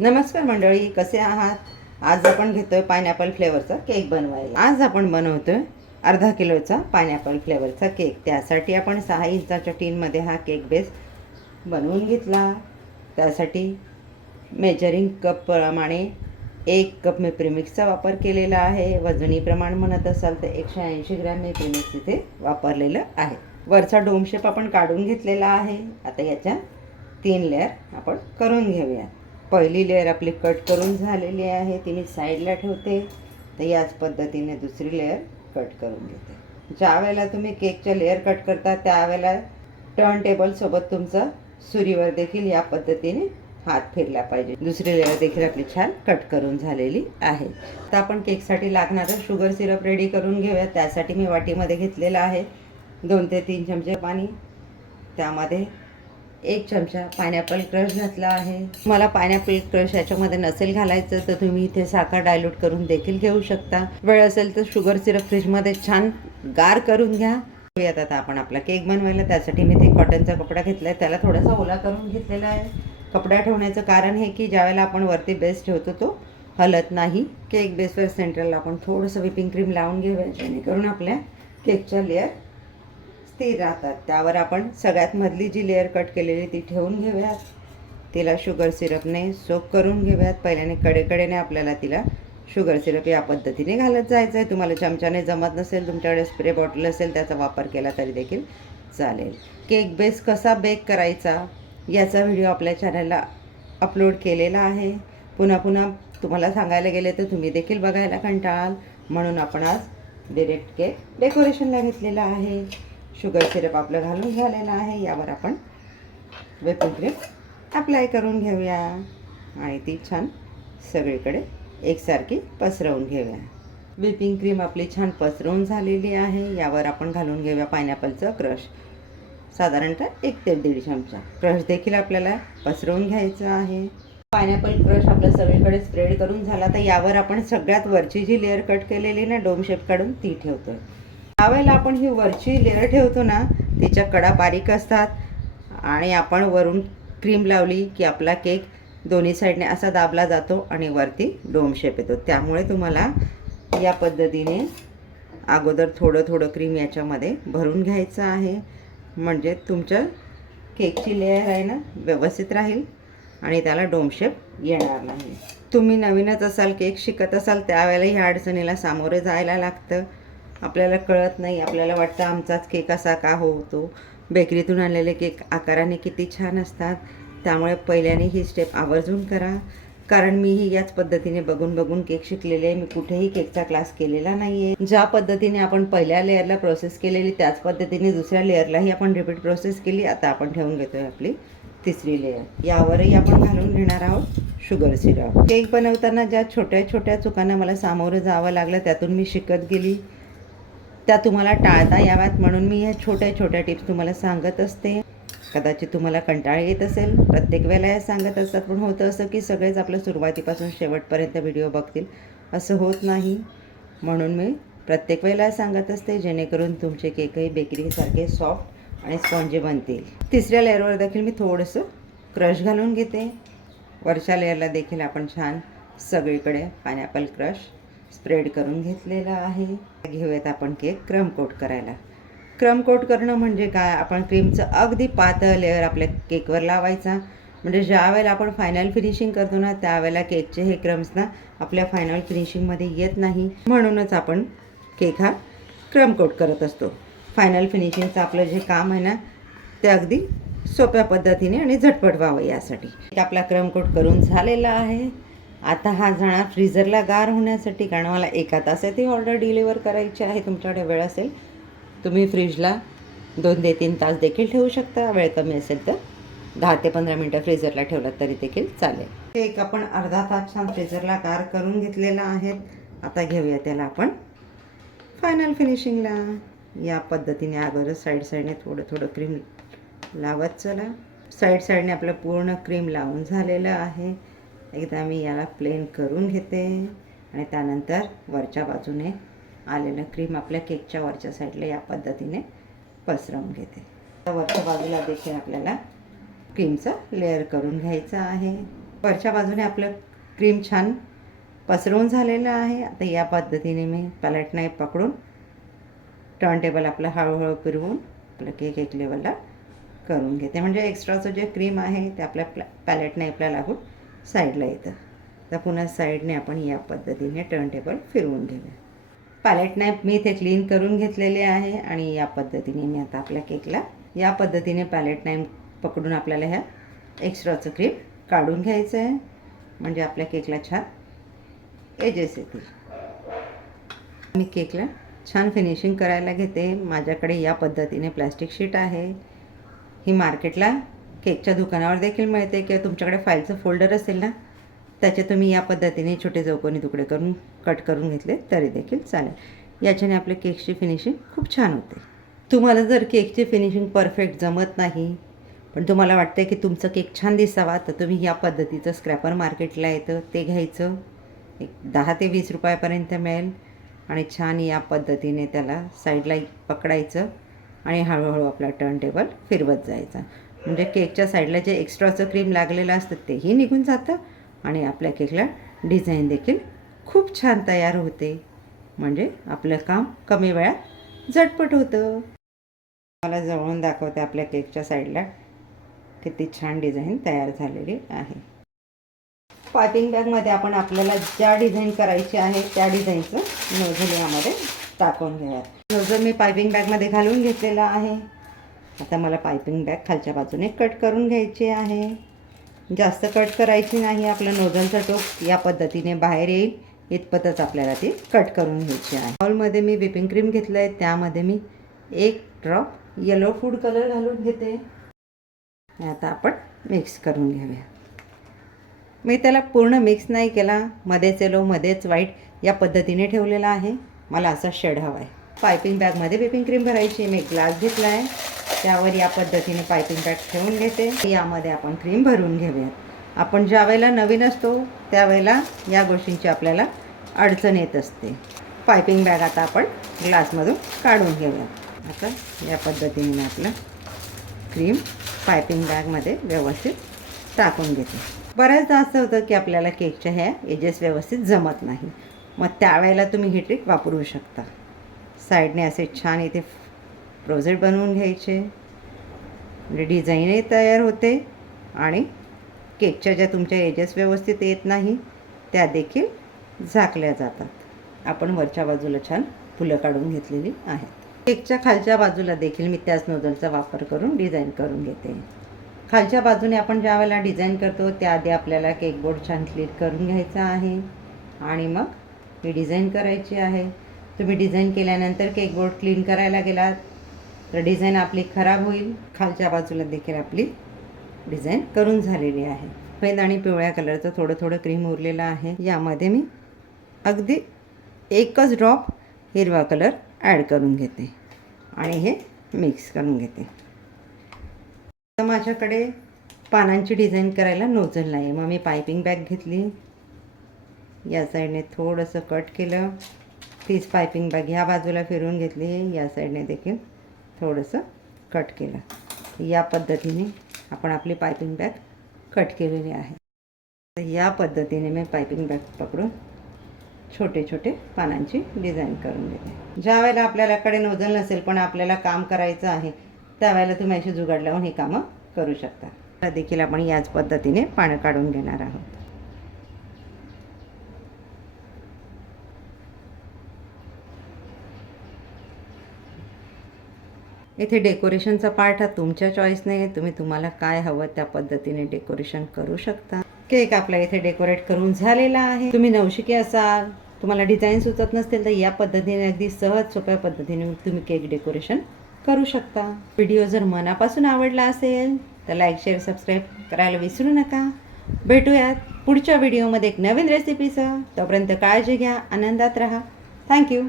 नमस्कार मंडळी, कसे आहात? आज आपण घेतोय पायनॅपल फ्लेवरचा केक बनवायला. आज आपण बनवतोय अर्धा किलोचा पायनॅपल फ्लेवरचा केक. त्यासाठी आपण 6 इंचाच्या टीनमध्ये हा केक बेस बनवून घेतला. त्यासाठी मेजरिंग कप प्रमाणे 1 कप मी प्रीमिक्सचा वापर केलेला आहे. वजनी प्रमाण म्हणत असाल तर 180 ग्रॅम मी प्रीमिक्स इथे वापरलेलं आहे. वरचा डोम शेप आपण काढून घेतलेला आहे. आता याच्या 3 लेअर आपण करून घेऊया. पहिली लेअर आपली कट करून झालेली आहे, ती मी साईडला ठेवते. तर याच पद्धतीने दुसरी लेअर कट करून घेते. ज्या वेळेला तुम्ही केकच्या लेअर कट करता त्यावेळेला टर्न टेबलसोबत तुमचं सुरीवर देखील या पद्धतीने हात फिरला पाहिजे. दुसरी लेअर देखील आपली छान कट करून झालेली आहे. आता आपण केकसाठी लागणारं शुगर सिरप रेडी करून घेऊया. त्यासाठी मी वाटीमध्ये घेतलेलं आहे 2 ते 3 चमचे पाणी. त्यामध्ये 1 चमचा पायनॅपल क्रश घातला आहे. तुम्हाला पायनॅपल क्रश याच्यामध्ये नसेल घालायचं तर तुम्ही इथे साखर डायल्यूट करून देखील घेऊ शकता. वेळ असेल तर शुगर सिरप फ्रीजमध्ये छान गार करून घ्या. आता आपण आपला केक बनवायला त्यासाठी मी ते कॉटनचा कपडा घेतला आहे, त्याला थोडासा ओला करून घेतलेला आहे. कपडा ठेवण्याचं कारण हे की ज्यावेळेला आपण वरती बेस ठेवतो तो हलत नाही. केक बेसवर सेंटरला आपण थोडंसं व्हिपिंग क्रीम लावून घेऊया, जेणेकरून आपल्या केकच्या लेअर स्थिर राहतात. त्यावर आपण सगळ्यात मधली जी लेअर कट केलेली ती ठेवून घेऊयात. तिला शुगर सिरपने सोक करून घेऊयात. पहिल्याने कडेकडेने आपल्याला तिला शुगर सिरप या पद्धतीने घालत जायचं आहे. तुम्हाला चमच्याने जमत नसेल, तुमच्याकडे स्प्रे बॉटल असेल त्याचा वापर केला तरी देखील चालेल. केक बेस कसा बेक करायचा याचा व्हिडिओ आपल्या चॅनलला अपलोड केलेला आहे. पुन्हा पुन्हा तुम्हाला सांगायला गेले तर तुम्ही देखील बघायला कंटाळाल, म्हणून आपण आज डिरेक्ट केक डेकोरेशनला घेतलेला आहे. शुगर सिरप आपलं घालून झालेलं आहे. यावर आपण व्हिपिंग क्रीम अप्लाय करून घेऊया आणि ती छान सगळीकडे एकसारखी पसरवून घेऊया. व्हिपिंग क्रीम आपली छान पसरवून झालेली आहे. यावर आपण घालून घेऊया पायनॅपलचं क्रश, साधारणतः 1 ते 1.5 चमचा. क्रश देखील आपल्याला पसरवून घ्यायचं आहे. पायनॅपल क्रश आपलं सगळीकडे स्प्रेड करून झाला तर यावर आपण सगळ्यात वरची जी लेअर कट केलेली ना डोम शेप काढून ती ठेवतोय. त्यावेळेला आपण ही वरची लेअर ठेवतो ना, तिच्या कडा बारीक असतात आणि आपण वरून क्रीम लावली की आपला केक दोन्ही साईडने असा दाबला जातो आणि वरती डोम शेप येतो. त्यामुळे तुम्हाला या पद्धतीने अगोदर थोडं थोडं क्रीम याच्यामध्ये भरून घ्यायचं आहे, म्हणजे तुमच्या केकची लेअर आहे ना व्यवस्थित राहील आणि त्याला डोम शेप येणार नाही. तुम्ही नवीनच असाल, केक शिकत असाल, त्यावेळेला ह्या अडचणीला सामोरे जायला लागतं. आपल्याला कळत नाही, आपल्याला वाटतं आमचाच केक असा का होतो. बेकरीतून आणलेले केक आकाराने किती छान असतात. त्यामुळे पहिल्याने ही स्टेप आवर्जून करा, कारण मीही याच पद्धतीने बघून बघून केक शिकलेले आहे. मी कुठेही केकचा क्लास केलेला नाही आहे. ज्या पद्धतीने आपण पहिल्या लेअरला प्रोसेस केलेली त्याच पद्धतीने दुसऱ्या लेअरलाही आपण रिपीट प्रोसेस केली. आता आपण ठेवून घेतो आहे आपली तिसरी लेअर. यावरही आपण घालून घेणार आहोत शुगर सिरप. केक बनवताना ज्या छोट्या छोट्या चुकांना मला सामोरं जावं लागलं त्यातून मी शिकत गेली, त्या तुम्हाला टाळता याव्यात म्हणून मी ह्या छोट्या छोट्या टिप्स तुम्हाला सांगत असते. कदाचित तुम्हाला कंटाळा येत असेल, प्रत्येक वेळेला या सांगत असतात, पण होतं असं की सगळेच आपलं सुरुवातीपासून शेवटपर्यंत व्हिडिओ बघतील असं होत नाही. म्हणून मी प्रत्येक वेळेला सांगत असते, जेणेकरून तुमचे केकही बेकरीसारखे सॉफ्ट आणि स्पॉन्जी बनतील. तिसऱ्या लेअरवर देखील मी थोडंसं क्रश घालून घेते. वरच्या लेअरला देखील आपण छान सगळीकडे पायनॅपल क्रश स्प्रेड करून घेतलेला आहे. घेऊयात आपण केक क्रम कोट करायला. क्रम कोट करणं म्हणजे काय, आपण क्रीमचं अगदी पातळ लेअर आपल्या केकवर लावायचा, म्हणजे ज्या वेळेला आपण फायनल फिनिशिंग करतो ना त्यावेळेला केकचे हे क्रम्स ना आपल्या फायनल फिनिशिंगमध्ये येत नाही. म्हणूनच आपण केक हा क्रम कोट करत असतो. फायनल फिनिशिंगचं आपलं जे काम आहे ना ते अगदी सोप्या पद्धतीने आणि झटपट व्हावं यासाठी आपला क्रम कोट करून झालेला आहे. आता हा जाणार फ्रीझरला गार होण्यासाठी, कारण मला 1 तासात ही ऑर्डर डिलिव्हर करायची आहे. तुमच्याकडे वेळ असेल तुम्ही फ्रीजला 2 ते 3 तास देखील ठेवू शकता. वेळ कमी असेल तर 10 ते 15 मिनटं फ्रीझरला ठेवलात तरी देखील चालेल. केक आपण अर्धा तास छान फ्रीझरला गार करून घेतलेला आहे. आता घेऊया त्याला आपण फायनल फिनिशिंगला. या पद्धतीने अगोदर साईडने थोडं थोडं क्रीम लावत चला. साईडने आपलं पूर्ण क्रीम लावून झालेलं आहे. एकदा मी याला प्लेन करून घेते आणि त्यानंतर वरच्या बाजूने आलेलं क्रीम आपल्या केकच्या वरच्या साईडला या पद्धतीने पसरवून घेते. वरच्या बाजूला देखील आपल्याला क्रीमचा लेअर करून घ्यायचा आहे. वरच्या बाजूने आपलं क्रीम छान पसरवून झालेलं आहे. आता या पद्धतीने मी पॅलेट नाईफ पकडून टर्न टेबल आपलं हळूहळू फिरवून आपलं केक एक लेवलला करून घेते. म्हणजे एक्स्ट्राचं जे क्रीम आहे ते आपल्या पॅलेट नाईफला लागून साईडला येतं. तर पुन्हा साईडने आपण या पद्धतीने टर्न टेबल फिरवून घेऊया. पॅलेट नाईफ मी इथे क्लीन करून घेतलेले आहे आणि या पद्धतीने मी आता आपल्या केकला या पद्धतीने पॅलेट नाईफ पकडून आपल्याला ह्या एक्स्ट्राचं क्रीम काढून घ्यायचं आहे. म्हणजे आपल्या केकला छान एजेस येतील. मी केकला छान फिनिशिंग करायला घेते. माझ्याकडे या पद्धतीने प्लॅस्टिक शीट आहे. ही मार्केटला केकच्या दुकानावर देखील मिळते किंवा तुमच्याकडे फाईलचं फोल्डर असेल ना त्याचे तुम्ही या पद्धतीने छोटे चौकोनी तुकडे करून कट करून घेतले तरी देखील चालेल. याच्याने आपल्या केकची फिनिशिंग खूप छान होते. तुम्हाला जर केकची फिनिशिंग परफेक्ट जमत नाही पण तुम्हाला वाटतं की तुमचं केक छान दिसावा तर तुम्ही या पद्धतीचं स्क्रॅपर मार्केटला येतं ते घ्यायचं. एक 10 ते 20 रुपयापर्यंत मिळेल आणि छान या पद्धतीने त्याला साईडला पकडायचं आणि हळूहळू आपला टर्न टेबल फिरवत जायचा. म्हणजे केकच्या साईडला जे एक्स्ट्राचं क्रीम लागलेलं असतं तेही निघून जातं आणि आपल्या केकला डिझाईन देखील खूप छान तयार होते. म्हणजे आपलं काम कमी वेळात झटपट होतं. मला जवळून दाखवते आपल्या केकच्या साईडला किती छान डिझाईन तयार झालेली आहे. पायपिंग बॅगमध्ये आपण आपल्याला ज्या डिझाईन करायची आहे त्या डिझाईनचं नोझल यामध्ये टाकून घेऊया. नोझल मी पायपिंग बॅगमध्ये घालून घेतलेला आहे. आता मला पायपिंग बॅग खालच्या बाजूने कट करून घ्यायची आहे. जास्त कट करायची नाही. आपलं नोझलचं टोक या पद्धतीने बाहेर येईल इतपतच आपल्याला ती कट करून घ्यायची आहे. बाउलमध्ये मी व्हिपिंग क्रीम घेतलं आहे. त्यामध्ये मी 1 ड्रॉप येलो फूड कलर घालून घेते. आता आपण मिक्स करून घेऊया. मी त्याला पूर्ण मिक्स नाही केला. मध्येच येलो मध्येच व्हाईट या पद्धतीने ठेवलेला आहे. मला असा शेड हवा आहे. पायपिंग बॅगमध्ये व्हिपिंग क्रीम भरायची. मी एक ग्लास घेतला आहे. त्यावर या पद्धतीने पायपिंग बॅग ठेवून घेते. यामध्ये आपण क्रीम भरून घेऊयात. आपण ज्या वेळेला नवीन असतो त्यावेळेला या गोष्टींची आपल्याला अडचण येत असते. पायपिंग बॅग आता आपण ग्लासमधून काढून घेऊयात. आता या पद्धतीने आपलं क्रीम पायपिंग बॅगमध्ये व्यवस्थित टाकून घेते. बऱ्याचदा असं होतं की आपल्याला केकच्या ह्या एजेस व्यवस्थित जमत नाही. मग त्यावेळेला तुम्ही ही ट्रिक वापरू शकता. साईडने असे छान इथे प्रोजेक्ट बनवून घ्यायचे. म्हणजे डिझाईनही तयार होते आणि केकच्या ज्या तुमच्या एजेस व्यवस्थित येत नाही त्या देखील झाकल्या जातात. आपण वरच्या बाजूला छान फुलं काढून घेतलेली आहेत. केकच्या खालच्या बाजूला देखील मी त्याच नोझलचा वापर करून डिझाईन करून घेते. खालच्या बाजूने आपण ज्या वेळेला डिझाईन करतो त्याआधी आपल्याला केक बोर्ड छान क्लीन करून घ्यायचा आहे आणि मग ही डिझाईन करायची आहे. तुम्ही डिझाईन केल्यानंतर केक बोर्ड क्लीन करायला गेलात तर डिझाईन आपली खराब होईल. खालच्या बाजूला देखील आपली डिझाईन करून झालेली आहे. सफेद आणि पिवळ्या कलरचं थोडं थोडं क्रीम उरलेलं आहे. यामध्ये मी अगदी 1च ड्रॉप हिरवा कलर ॲड करून घेते आणि हे मिक्स करून घेते. तर माझ्याकडे पानांची डिझाईन करायला नोझल नाही. मग मी पायपिंग बॅग घेतली. या साईडने थोडंसं कट केलं. तीच पायपिंग बॅग ह्या बाजूला फिरवून घेतली. या साईडने देखील थोडंसं कट केलं. या पद्धतीने आपण आपली पायपिंग बॅग कट केलेली आहे. तर या पद्धतीने मी पायपिंग बॅग पकडून छोटे छोटे पानांची डिझाईन करून घेते. ज्या वेळेला आपल्याकडे नोझल नसेल पण आपल्याला काम करायचं आहे त्यावेळेला तुम्ही अशी जुगाड लावून ही कामं करू शकता. तर देखील आपण याच पद्धतीने पानं काढून घेणार आहोत. इथे डेकोरेशनचा पार्ट हा तुमच्या चॉईसने आहे. तुम्हाला काय हवं त्या पद्धतीने डेकोरेशन करू शकता. केक आपला इथे डेकोरेट करून झालेला आहे. तुम्ही नवशिके असाल, तुम्हाला डिझाईन सुचत नसतील तर या पद्धतीने अगदी सहज सोप्या पद्धतीने तुम्ही केक डेकोरेशन करू शकता. व्हिडिओ जर मनापासून आवडला असेल तर लाईक शेअर सबस्क्राईब करायला विसरू नका. भेटूयात पुढच्या व्हिडिओमध्ये एक नवीन रेसिपीसह. तोपर्यंत काळजी घ्या, आनंदात राहा. थँक्यू.